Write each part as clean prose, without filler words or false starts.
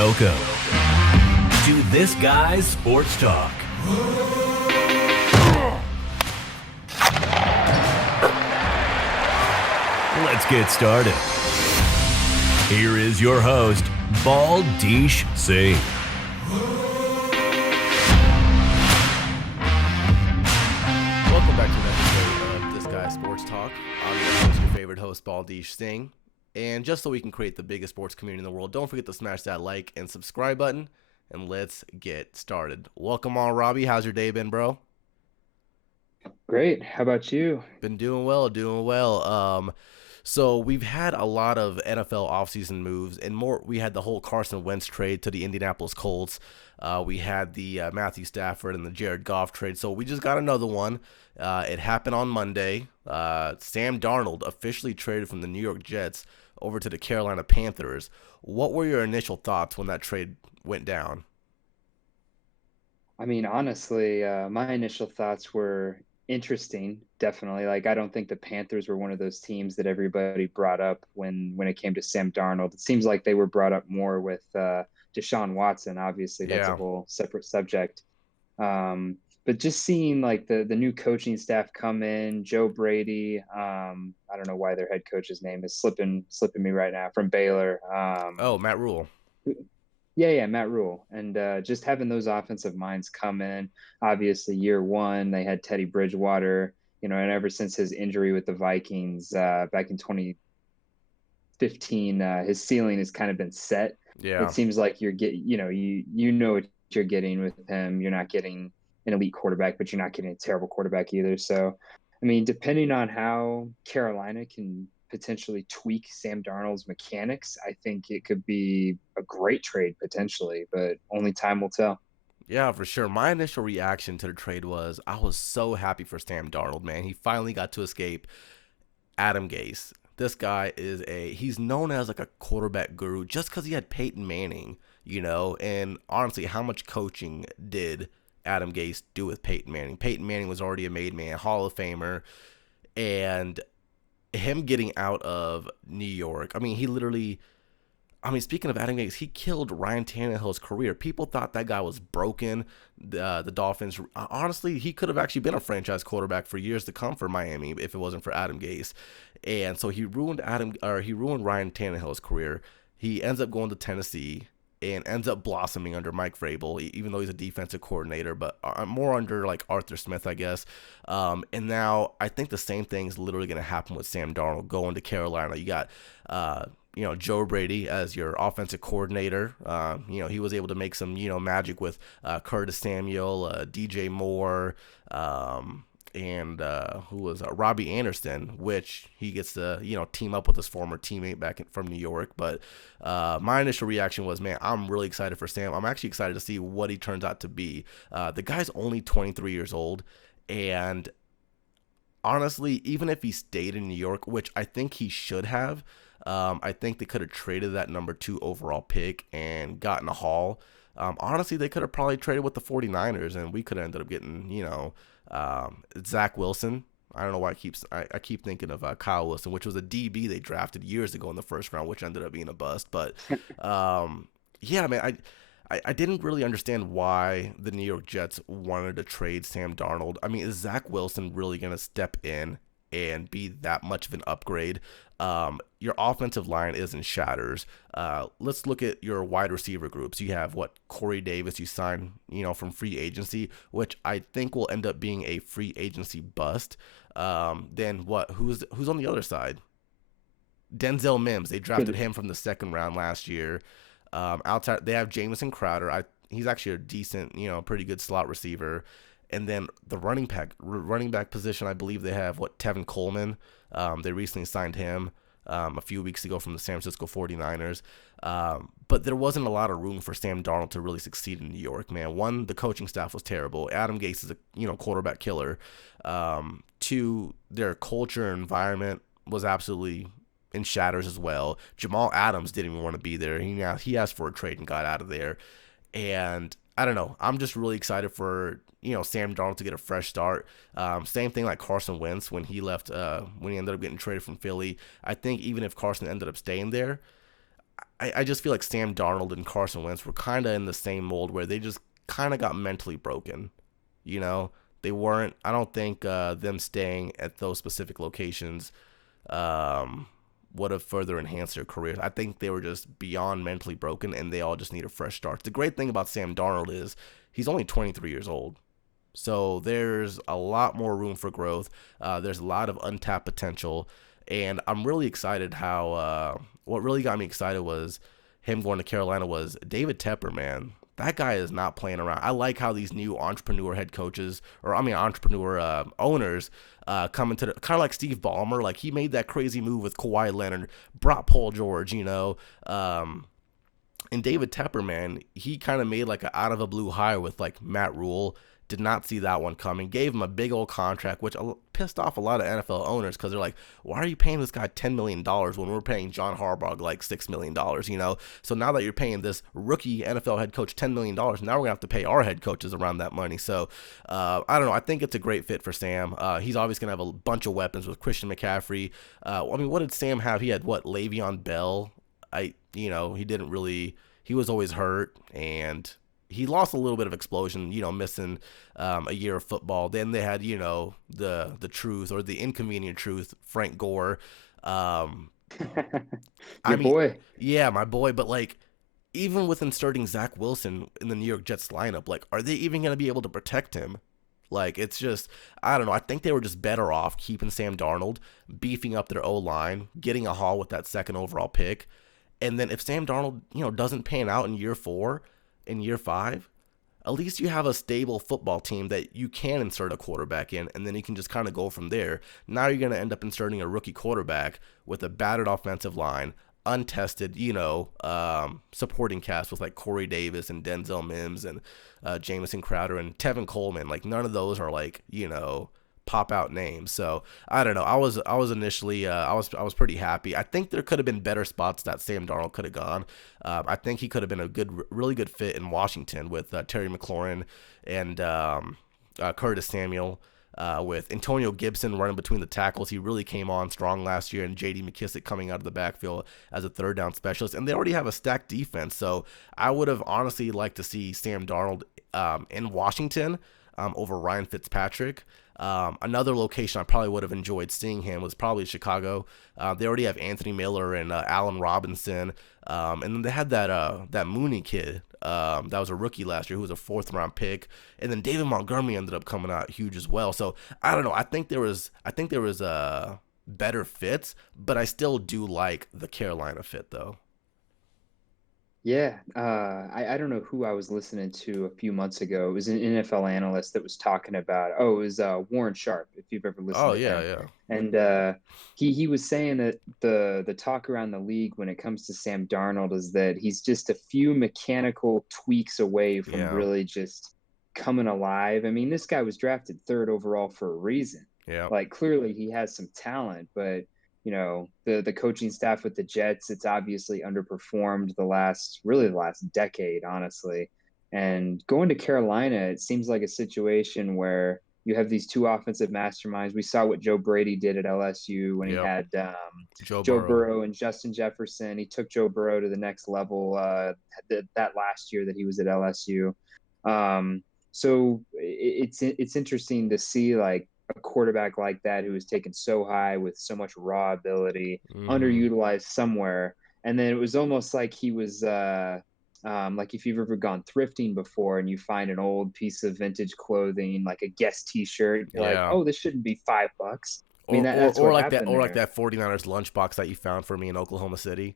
Welcome to This Guy's Sports Talk. Let's get started. Here is your host, Baldeesh Singh. Welcome back to another episode of This Guy's Sports Talk. I'm your host, your favorite host, Baldeesh Singh. And just so we can create the biggest sports community in the world, don't forget to smash that like and subscribe button, and let's get started. Welcome on, Robbie. How's your day been, bro? Great. How about you? Been doing well. So we've had a lot of NFL offseason moves, and more. We had the whole Carson Wentz trade to the Indianapolis Colts. We had the Matthew Stafford and the Jared Goff trade. So we just got another one. It happened on Monday. Sam Darnold officially traded from the New York Jets over to the Carolina Panthers. What were your initial thoughts when that trade went down? I mean, honestly, my initial thoughts were interesting, definitely. Like, I don't think the Panthers were one of those teams that everybody brought up when it came to Sam Darnold. It seems like they were brought up more with Deshaun Watson. Obviously, that's a Yeah. whole separate subject. But just seeing like the new coaching staff come in, Joe Brady, I don't know why their head coach's name is slipping me right now, from Baylor. Oh, Matt Rule. Yeah, Matt Rule. And just having those offensive minds come in, obviously year one, they had Teddy Bridgewater, and ever since his injury with the Vikings back in 2015, his ceiling has kind of been set. Yeah. It seems like you know what you're getting with him. You're not getting an elite quarterback, but you're not getting a terrible quarterback either. So, I mean, depending on how Carolina can potentially tweak Sam Darnold's mechanics, I think it could be a great trade potentially, but only time will tell. Yeah, for sure. My initial reaction to the trade was I was so happy for Sam Darnold, man. He finally got to escape Adam Gase. This guy he's known as like a quarterback guru just because he had Peyton Manning, and honestly, how much coaching did Adam Gase do with Peyton Manning? Peyton Manning was already a made man, Hall of Famer, and him getting out of New York, speaking of Adam Gase, he killed Ryan Tannehill's career. People thought that guy was broken. The Dolphins, honestly, he could have actually been a franchise quarterback for years to come for Miami if it wasn't for Adam Gase. And so he ruined Ryan Tannehill's career. He ends up going to Tennessee and ends up blossoming under Mike Vrabel, even though he's a defensive coordinator, but more under like Arthur Smith, I guess. And now I think the same thing is literally going to happen with Sam Darnold going to Carolina. You got, Joe Brady as your offensive coordinator. He was able to make some, magic with Curtis Samuel, DJ Moore, and who was Robbie Anderson, which he gets to team up with his former teammate from New York. But my initial reaction was, man, I'm really excited for Sam. I'm actually excited to see what he turns out to be. The guy's only 23 years old, and honestly, even if he stayed in New York, which I think he should have, I think they could have traded that number 2 overall pick and gotten a haul. Honestly, they could have probably traded with the 49ers, and we could have ended up getting, Zach Wilson. I don't know why I keep thinking of Kyle Wilson, which was a DB they drafted years ago in the first round, which ended up being a bust. But yeah, man, I didn't really understand why the New York Jets wanted to trade Sam Darnold. I mean, is Zach Wilson really going to step in and be that much of an upgrade? Your offensive line is in shatters. Let's look at your wide receiver groups. You have Corey Davis you signed, from free agency, which I think will end up being a free agency bust. Then who's on the other side? Denzel Mims. They drafted him from the second round last year. Outside they have Jamison Crowder. He's actually a decent, pretty good slot receiver. And then the running back position, I believe they have Tevin Coleman. They recently signed him a few weeks ago from the San Francisco 49ers. But there wasn't a lot of room for Sam Darnold to really succeed in New York, man. One, the coaching staff was terrible. Adam Gase is a quarterback killer. Two, their culture and environment was absolutely in shatters as well. Jamal Adams didn't even want to be there. He asked for a trade and got out of there. And I don't know. I'm just really excited for Sam Darnold to get a fresh start. Same thing like Carson Wentz when he left, when he ended up getting traded from Philly. I think even if Carson ended up staying there, I just feel like Sam Darnold and Carson Wentz were kind of in the same mold where they just kind of got mentally broken. You know, they weren't. I don't think them staying at those specific locations um, would have further enhanced their careers. I think they were just beyond mentally broken, and they all just need a fresh start. The great thing about Sam Darnold is he's only 23 years old. So there's a lot more room for growth. There's a lot of untapped potential, and I'm really excited how. What really got me excited was him going to Carolina was David Tepper, man. That guy is not playing around. I like how these new entrepreneur head coaches, or I mean entrepreneur owners, come into the kind of like Steve Ballmer. Like he made that crazy move with Kawhi Leonard, brought Paul George, and David Tepper, man, he kind of made like an out of a blue hire with like Matt Rule. Did not see that one coming. Gave him a big old contract, which pissed off a lot of NFL owners because they're like, why are you paying this guy $10 million when we're paying John Harbaugh like $6 million, So now that you're paying this rookie NFL head coach $10 million, now we're going to have to pay our head coaches around that money. So I don't know. I think it's a great fit for Sam. He's obviously going to have a bunch of weapons with Christian McCaffrey. I mean, what did Sam have? He had, Le'Veon Bell? He didn't really, he was always hurt, and he lost a little bit of explosion, missing a year of football. Then they had, the truth or the inconvenient truth, Frank Gore. Boy. Yeah, my boy. But like, even with inserting Zach Wilson in the New York Jets lineup, like, are they even going to be able to protect him? Like, it's just, I don't know. I think they were just better off keeping Sam Darnold, beefing up their O-line, getting a haul with that second overall pick. And then if Sam Darnold, doesn't pan out in year 4, in year 5, at least you have a stable football team that you can insert a quarterback in, and then you can just kind of go from there. Now you're going to end up inserting a rookie quarterback with a battered offensive line, untested, supporting cast with like Corey Davis and Denzel Mims and Jamison Crowder and Tevin Coleman. Like none of those are like, pop out names. So I don't know. I was initially I was pretty happy. I think there could have been better spots that Sam Darnold could have gone. I think he could have been a really good fit in Washington with Terry McLaurin and Curtis Samuel. With Antonio Gibson running between the tackles, he really came on strong last year, and J.D. McKissic coming out of the backfield as a third down specialist. And they already have a stacked defense, so I would have honestly liked to see Sam Darnold in Washington over Ryan Fitzpatrick. Another location I probably would have enjoyed seeing him was probably Chicago. They already have Anthony Miller and Allen Robinson. And then they had that Mooney kid that was a rookie last year who was a 4th-round pick. And then David Montgomery ended up coming out huge as well. So I don't know. I think there was better fits, but I still do like the Carolina fit though. Yeah, I don't know who I was listening to a few months ago. It was an NFL analyst that was talking about, it was Warren Sharp, if you've ever listened Oh to yeah, him. yeah, And he was saying that the talk around the league when it comes to Sam Darnold is that he's just a few mechanical tweaks away from yeah, really just coming alive. I mean, this guy was drafted 3rd overall for a reason. yeah. Like clearly he has some talent, but the coaching staff with the Jets, it's obviously underperformed the last decade, honestly. And going to Carolina, it seems like a situation where you have these two offensive masterminds. We saw what Joe Brady did at LSU when he Yep. had Joe Joe Burrow. Burrow and Justin Jefferson. He took Joe Burrow to the next level that last year that he was at LSU. So it's interesting to see like a quarterback like that who was taken so high with so much raw ability, Mm-hmm. underutilized somewhere. And then it was almost like he was like if you've ever gone thrifting before and you find an old piece of vintage clothing, like a Guess t-shirt, you're like, Yeah. oh, this shouldn't be $5. I mean, Or, or that's or what like that happened or like there. that 49ers lunchbox that you found for me in Oklahoma City.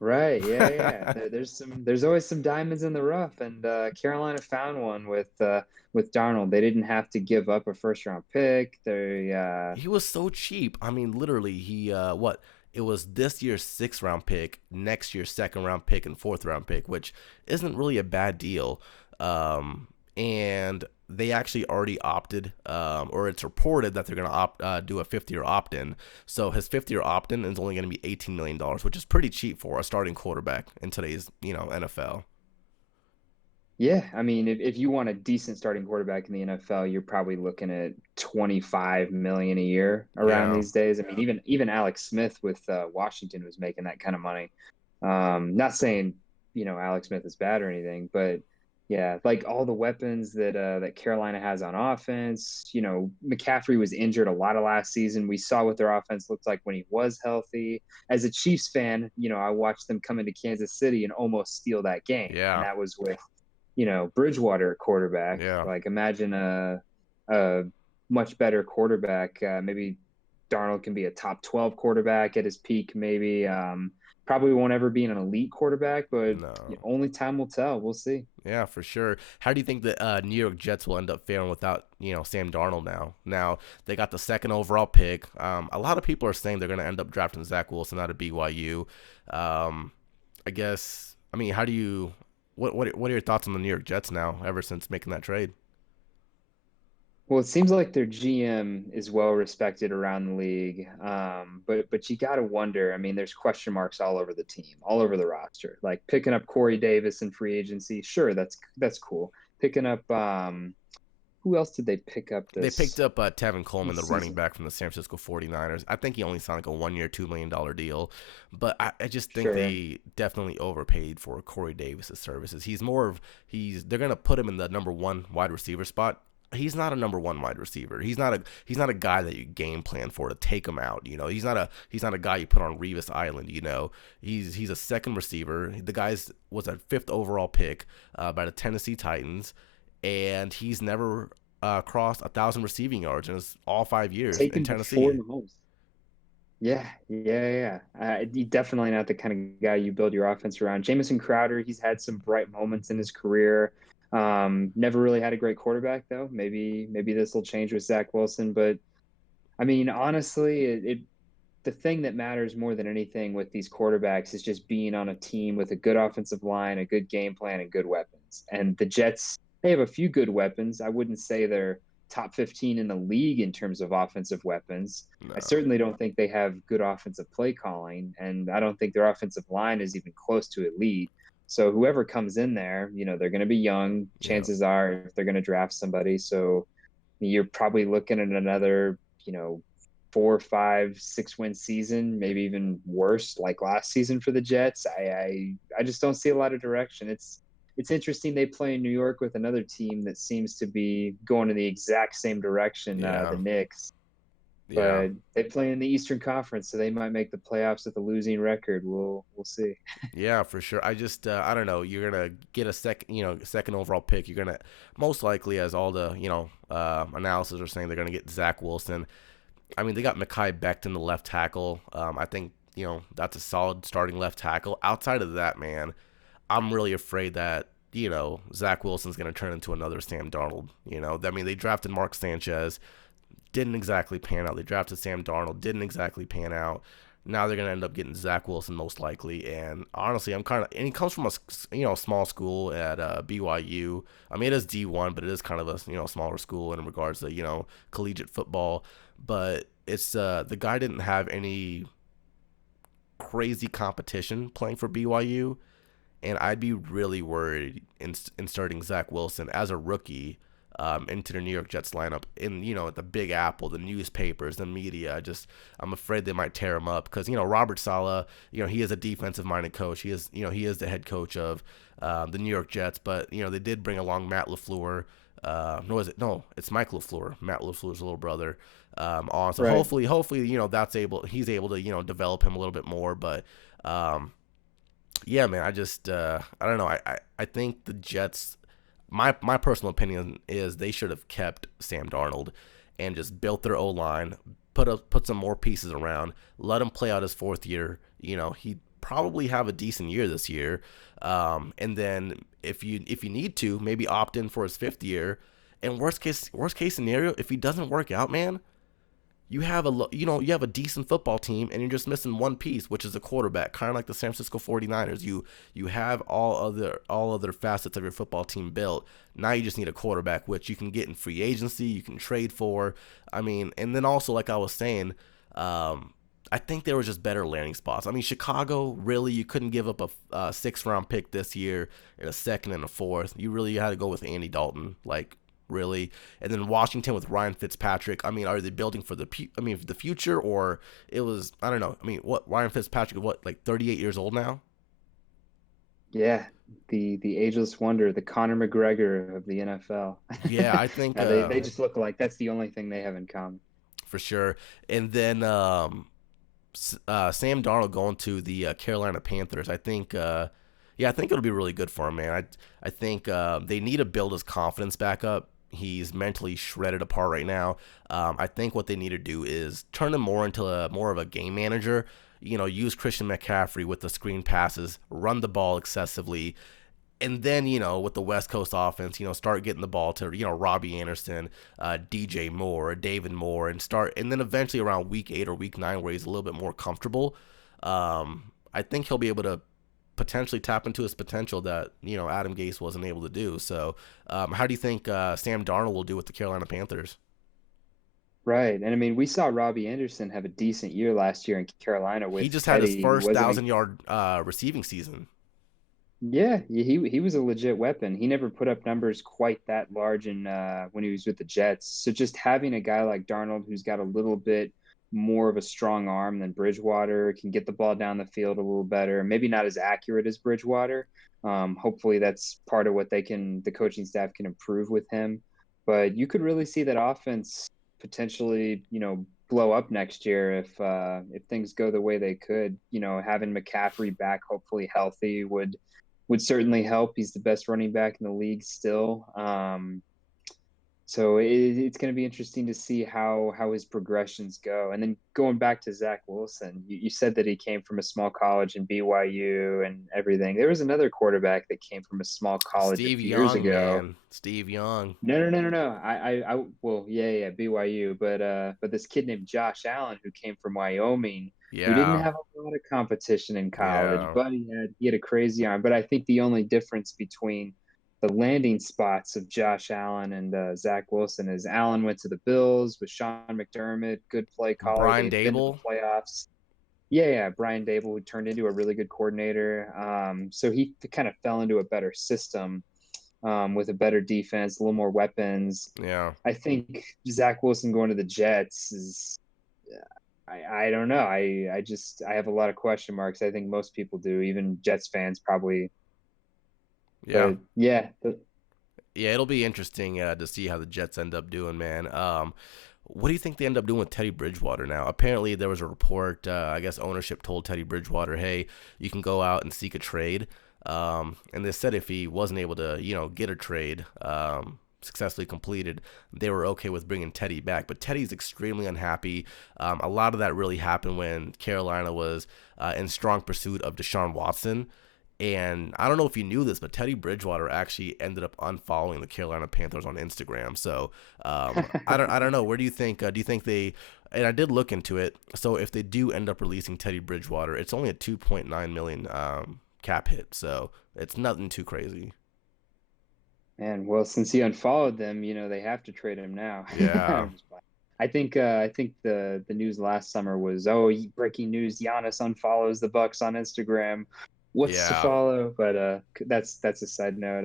Right. Yeah. Yeah. There's always some diamonds in the rough, and Carolina found one with Darnold. They didn't have to give up a 1st-round pick. He was so cheap. I mean, literally, he it was this year's 6th-round pick, next year's 2nd-round pick, and 4th-round pick, which isn't really a bad deal. And they actually already opted, or it's reported that they're gonna do a 5th-year opt-in. So his 5th-year opt-in is only gonna be $18 million, which is pretty cheap for a starting quarterback in today's NFL. Yeah, I mean, if you want a decent starting quarterback in the NFL, you're probably looking at 25 million a year around Yeah. these days. I mean, even Alex Smith with Washington was making that kind of money. Not saying, Alex Smith is bad or anything, but yeah, like all the weapons that Carolina has on offense. McCaffrey was injured a lot of last season. We saw what their offense looked like when he was healthy. As a Chiefs fan, I watched them come into Kansas City and almost steal that game, and Yeah, that was with Bridgewater at quarterback. yeah. Like imagine a much better quarterback. Maybe Darnold can be a top 12 quarterback at his peak. Maybe probably won't ever be an elite quarterback, but No. only time will tell. We'll see. Yeah, for sure. How do you think the New York Jets will end up faring without, Sam Darnold now? Now, they got the second overall pick. A lot of people are saying they're going to end up drafting Zach Wilson out of BYU. I guess, I mean, how do you, what are your thoughts on the New York Jets now, ever since making that trade? Well, it seems like their GM is well respected around the league, but you got to wonder. I mean, there's question marks all over the team, all over the roster. Like picking up Corey Davis in free agency, sure, that's cool. Picking up who else did they pick up They picked this up Tevin Coleman, this the running season? back from the San Francisco 49ers. I think he only signed like a 1 year, $2 million deal. But I just think Sure, they definitely overpaid for Corey Davis's services. They're gonna put him in the number one wide receiver spot. He's not a number one wide receiver. He's not a guy that you game plan for to take him out. He's not a guy you put on Revis Island. He's a second receiver. The guy's was a fifth overall pick by the Tennessee Titans, and he's never crossed 1,000 receiving yards in all 5 years in taken before Tennessee. Mahomes. Yeah, yeah, yeah. He definitely not the kind of guy you build your offense around. Jamison Crowder, he's had some bright moments in his career. Never really had a great quarterback though. Maybe this will change with Zach Wilson. But I mean, honestly, the thing that matters more than anything with these quarterbacks is just being on a team with a good offensive line, a good game plan, and good weapons. And the Jets, they have a few good weapons. I wouldn't say they're top 15 in the league in terms of offensive weapons. I No. certainly don't think they have good offensive play calling, and I don't think their offensive line is even close to elite. So whoever comes in there, they're going to be young. Yeah. Chances are if they're going to draft somebody. So you're probably looking at another, 4, 5, 6 win season, maybe even worse, like last season for the Jets. I just don't see a lot of direction. It's interesting they play in New York with another team that seems to be going in the exact same direction, the Yeah. Knicks. Yeah. But they play in the Eastern Conference, so they might make the playoffs with a losing record. We'll see. Yeah, for sure. I don't know. You're gonna get a second overall pick. You're gonna most likely, as all the analysis are saying, they're gonna get Zach Wilson. I mean, they got Mekhi Becton, the left tackle. I think that's a solid starting left tackle. Outside of that, man, I'm really afraid that Zach Wilson's gonna turn into another Sam Darnold. I mean, they drafted Mark Sanchez, didn't exactly pan out. They drafted Sam Darnold, didn't exactly pan out. Now they're gonna end up getting Zach Wilson most likely, and honestly, and he comes from a small school at BYU. I mean, it is D1, but it is kind of a smaller school in regards to collegiate football. But it's the guy didn't have any crazy competition playing for BYU, and I'd be really worried in starting Zach Wilson as a rookie into the New York Jets lineup in the Big Apple, the newspapers, the media. I'm afraid they might tear him up because Robert Saleh, he is a defensive minded coach. He is the head coach of the New York Jets, but they did bring along Matt LaFleur. No, is it? No, it's Mike LaFleur, Matt LaFleur's little brother. On so Right. hopefully he's able to develop him a little bit more, but yeah, man, I don't know. I think the Jets. My personal opinion is they should have kept Sam Darnold and just built their O line, put some more pieces around, let him play out his fourth year. He'd probably have a decent year this year, and then if you need to, maybe opt in for his fifth year. And worst case scenario, if he doesn't work out, man, you have a decent football team and you're just missing one piece, which is a quarterback, kind of like the San Francisco 49ers. You have all other facets of your football team built. Now you just need a quarterback, which you can get in free agency, you can trade for. I mean, and then also like I was saying, I think there was just better landing spots. I mean, Chicago, really, you couldn't give up a sixth-round pick this year and a second and a fourth. You really had to go with Andy Dalton, like, really. And then Washington with Ryan Fitzpatrick. I mean, are they building for the future, or it was, I don't know. I mean, what, Ryan Fitzpatrick, what, like 38 years old now? Yeah, the ageless wonder, the Conor McGregor of the NFL. Yeah, I think They just look like that's the only thing they have in common. for sure. And then Sam Darnold going to the Carolina Panthers. I think, yeah, I think it'll be really good for him, man. I think they need to build his confidence back up. He's mentally shredded apart right now. I think what they need to do is turn him more into more of a game manager. You know, use Christian McCaffrey with the screen passes, run the ball excessively, and then with the West Coast offense, start getting the ball to Robbie Anderson, DJ Moore, David Moore, and then eventually around week 8 or week 9 where he's a little bit more comfortable. I think he'll be able to potentially tap into his potential that Adam Gase wasn't able to do. So, how do you think Sam Darnold will do with the Carolina Panthers? Right. And I mean, we saw Robbie Anderson have a decent year last year in Carolina He with just had his Teddy, who first wasn't a 1,000-yard receiving season. yeah, he was a legit weapon. He never put up numbers quite that large in when he was with the Jets. So just having a guy like Darnold who's got a little bit more of a strong arm than Bridgewater, can get the ball down the field a little better, maybe not as accurate as Bridgewater. Hopefully that's part of what the coaching staff can improve with him. But you could really see that offense potentially, blow up next year if things go the way they could. Having McCaffrey back, hopefully healthy, would certainly help. He's the best running back in the league still. So it's going to be interesting to see how his progressions go. And then going back to Zach Wilson, you said that he came from a small college in BYU and everything. There was another quarterback that came from a small college a Steve few years Young, ago. man. Steve Young. No. Well, yeah, BYU, but this kid named Josh Allen who came from Wyoming, who didn't Yeah. have a lot of competition in college, Yeah. but he had a crazy arm. But I think the only difference between the landing spots of Josh Allen and Zach Wilson is Allen went to the Bills with Sean McDermott, good play caller. They Brian had been to the Dable. playoffs. Yeah, Brian Dable, who turned into a really good coordinator. So he kind of fell into a better system with a better defense, a little more weapons. Yeah. I think Zach Wilson going to the Jets is. I don't know. I have a lot of question marks. I think most people do, even Jets fans probably. Yeah. But yeah, Yeah, it'll be interesting to see how the Jets end up doing, man. What do you think they end up doing with Teddy Bridgewater now? Apparently, there was a report. I guess ownership told Teddy Bridgewater, "Hey, you can go out and seek a trade." And they said if he wasn't able to, get a trade successfully completed, they were okay with bringing Teddy back. But Teddy's extremely unhappy. A lot of that really happened when Carolina was in strong pursuit of Deshaun Watson. And I don't know if you knew this, but Teddy Bridgewater actually ended up unfollowing the Carolina Panthers on Instagram. So I don't know. Where do you think? Do you think they? And I did look into it. So if they do end up releasing Teddy Bridgewater, it's only a 2.9 million cap hit. So it's nothing too crazy. man. Well, since he unfollowed them, they have to trade him now. Yeah, I think the news last summer was, oh, breaking news: Giannis unfollows the Bucks on Instagram. What's to yeah, follow? But that's a side note.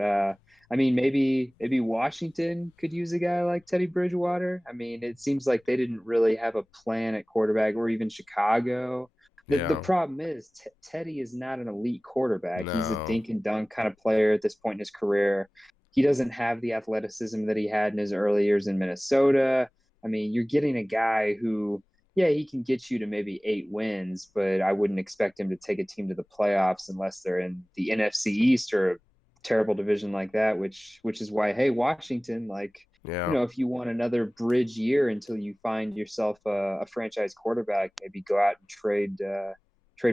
I mean, maybe Washington could use a guy like Teddy Bridgewater. I mean, it seems like they didn't really have a plan at quarterback, or even Chicago. The yeah. problem is Teddy is not an elite quarterback. He's a No, dink and dunk kind of player at this point in his career. He doesn't have the athleticism that he had in his early years in Minnesota. I mean, you're getting a guy who, yeah, he can get you to maybe 8 wins, but I wouldn't expect him to take a team to the playoffs unless they're in the NFC East or a terrible division like that, which is why, hey, Washington, like, yeah. if you want another bridge year until you find yourself a franchise quarterback, maybe go out and trade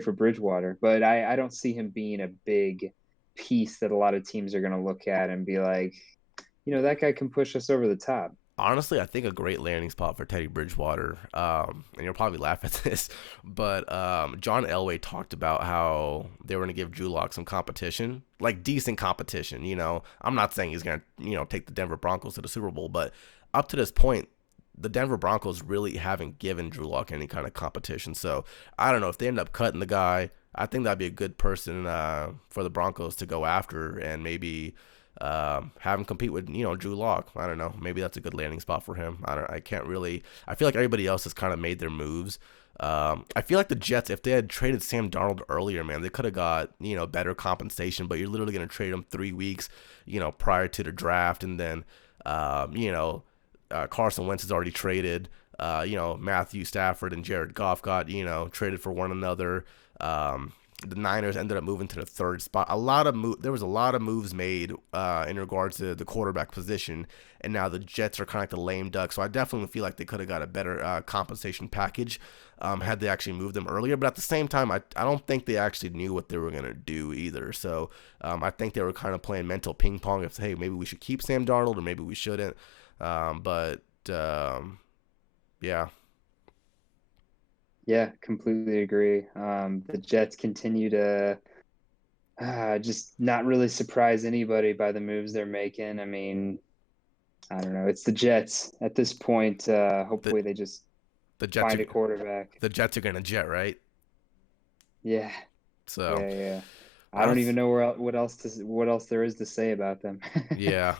for Bridgewater. But I don't see him being a big piece that a lot of teams are going to look at and be like, that guy can push us over the top. Honestly, I think a great landing spot for Teddy Bridgewater, and you'll probably laugh at this, but John Elway talked about how they were going to give Drew Lock some competition, like decent competition. I'm not saying he's going to, take the Denver Broncos to the Super Bowl, but up to this point, the Denver Broncos really haven't given Drew Lock any kind of competition. So I don't know if they end up cutting the guy. I think that'd be a good person for the Broncos to go after and maybe have him compete with Drew Lock. I don't know. Maybe that's a good landing spot for him. I can't really. I feel like everybody else has kind of made their moves. I feel like the Jets, if they had traded Sam Darnold earlier, man, they could have got, better compensation. But you're literally going to trade him 3 weeks, prior to the draft, and then, Carson Wentz is already traded. Matthew Stafford and Jared Goff got, traded for one another. The Niners ended up moving to the third spot. There was a lot of moves made in regards to the quarterback position, and now the Jets are kind of like the lame duck. So I definitely feel like they could have got a better compensation package had they actually moved them earlier. But at the same time, I don't think they actually knew what they were gonna do either. So I think they were kind of playing mental ping pong. If hey, maybe we should keep Sam Darnold or maybe we shouldn't. But yeah, Yeah, completely agree. The Jets continue to just not really surprise anybody by the moves they're making. I mean, I don't know. It's the Jets at this point. the Hopefully they just the Jets find are a quarterback. the Jets are gonna jet, right? Yeah, So yeah. I don't even that's know what else there is to say about them. yeah.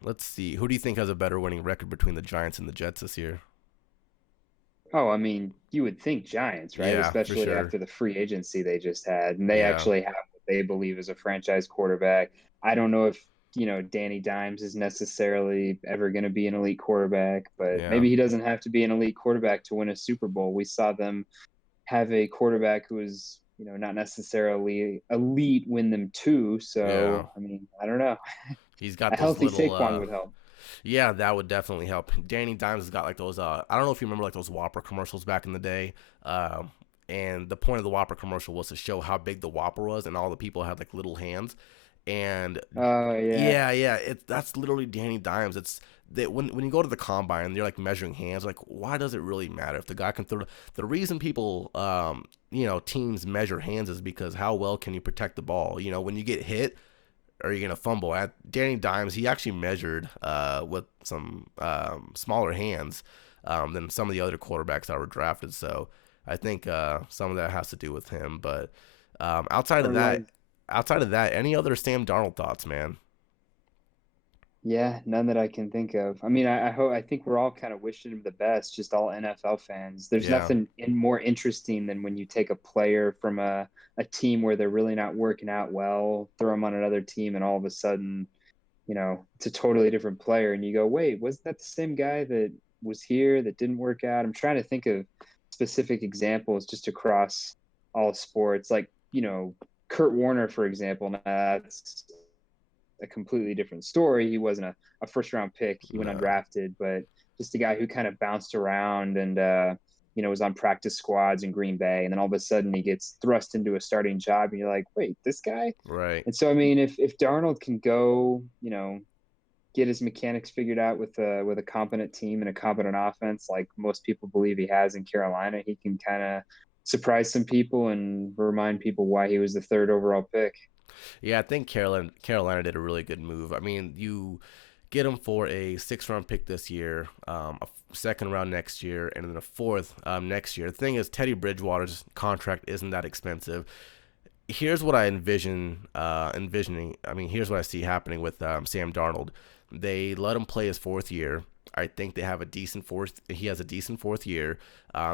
Let's see. Who do you think has a better winning record between the Giants and the Jets this year? Oh, I mean, you would think Giants, right? Yeah, for Especially sure. after the free agency they just had, and they Yeah, actually have what they believe is a franchise quarterback. I don't know if, Danny Dimes is necessarily ever going to be an elite quarterback, but yeah, maybe he doesn't have to be an elite quarterback to win a Super Bowl. We saw them have a quarterback who was, not necessarily elite win them two. yeah. So, I mean, I don't know. He's got A those healthy little Saquon would help. yeah, that would definitely help. Danny Dimes has got like those I don't know if you remember like those Whopper commercials back in the day. And the point of the Whopper commercial was to show how big the Whopper was and all the people had like little hands. And Oh, yeah. yeah, that's literally Danny Dimes. It's that when you go to the combine and you're like measuring hands, like why does it really matter if the guy can throw? The reason people teams measure hands is because how well can you protect the ball? When you get hit or you're gonna fumble. At Danny Dimes, he actually measured with some smaller hands than some of the other quarterbacks that were drafted. So I think some of that has to do with him. But outside of Or that, like, any other Sam Darnold thoughts, man? yeah, none that I can think of. I mean, I think we're all kind of wishing him the best, just all NFL fans. There's Yeah, nothing more interesting than when you take a player from a team where they're really not working out well, throw them on another team, and all of a sudden, it's a totally different player, and you go, wait, was that the same guy that was here that didn't work out? I'm trying to think of specific examples just across all sports, like, Kurt Warner, for example. Now, that's a completely different story. He wasn't a first round pick. He went no, undrafted, but just a guy who kind of bounced around and was on practice squads in Green Bay, and then all of a sudden he gets thrust into a starting job, and you're like, wait, this guy? right. And so I mean, if Darnold can go, get his mechanics figured out with a competent team and a competent offense, like most people believe he has in Carolina, he can kind of surprise some people and remind people why he was the third overall pick. Yeah, I think Carolina did a really good move. I mean, you get him for a 6th round pick this year, second round next year, and then a fourth next year. The thing is, Teddy Bridgewater's contract isn't that expensive. Here's what I envisioning. I mean, here's what I see happening with Sam Darnold. They let him play his 4th year. I think they have a decent fourth. He has a decent 4th year.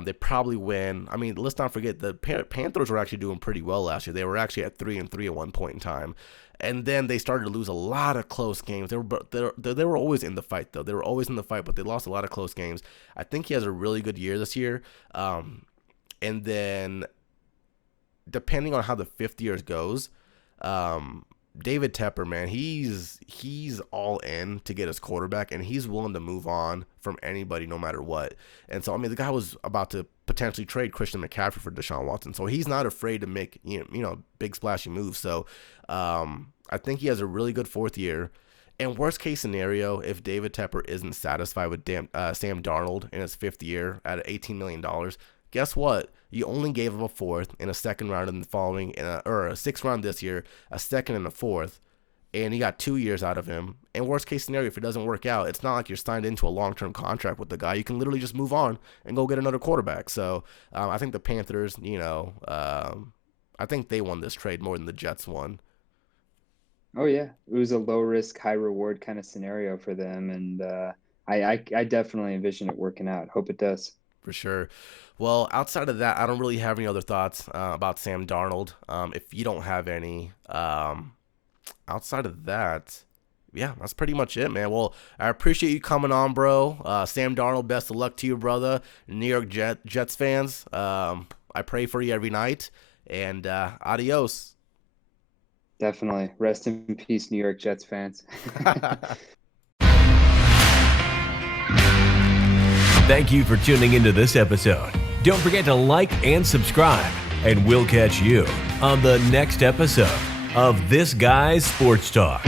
They probably win. I mean, let's not forget the Panthers were actually doing pretty well last year. They were actually at 3-3 at one point in time, and then they started to lose a lot of close games. They were always in the fight though. They were always in the fight, but they lost a lot of close games. I think he has a really good year this year. And then depending on how the 5th year goes, um, David Tepper, man, he's all in to get his quarterback, and he's willing to move on from anybody, no matter what. And so, I mean, the guy was about to potentially trade Christian McCaffrey for Deshaun Watson, so he's not afraid to make big splashy moves. So, I think he has a really good 4th year. And worst case scenario, if David Tepper isn't satisfied with Sam Darnold in his 5th year at $18 million, guess what? You only gave him a fourth and a second round in the following, or a 6th round this year, a second and a fourth, and you got 2 years out of him. And worst case scenario, if it doesn't work out, it's not like you're signed into a long-term contract with the guy. You can literally just move on and go get another quarterback. So I think the Panthers, I think they won this trade more than the Jets won. Oh yeah, it was a low risk, high reward kind of scenario for them, and I definitely envision it working out. Hope it does. For sure. Well, outside of that, I don't really have any other thoughts about Sam Darnold. If you don't have any, outside of that, yeah, that's pretty much it, man. Well, I appreciate you coming on, bro. Sam Darnold, best of luck to you, brother. New York Jets fans, I pray for you every night. And adios. Definitely. Rest in peace, New York Jets fans. Thank you for tuning into this episode. Don't forget to like and subscribe, and we'll catch you on the next episode of This Guy's Sports Talk.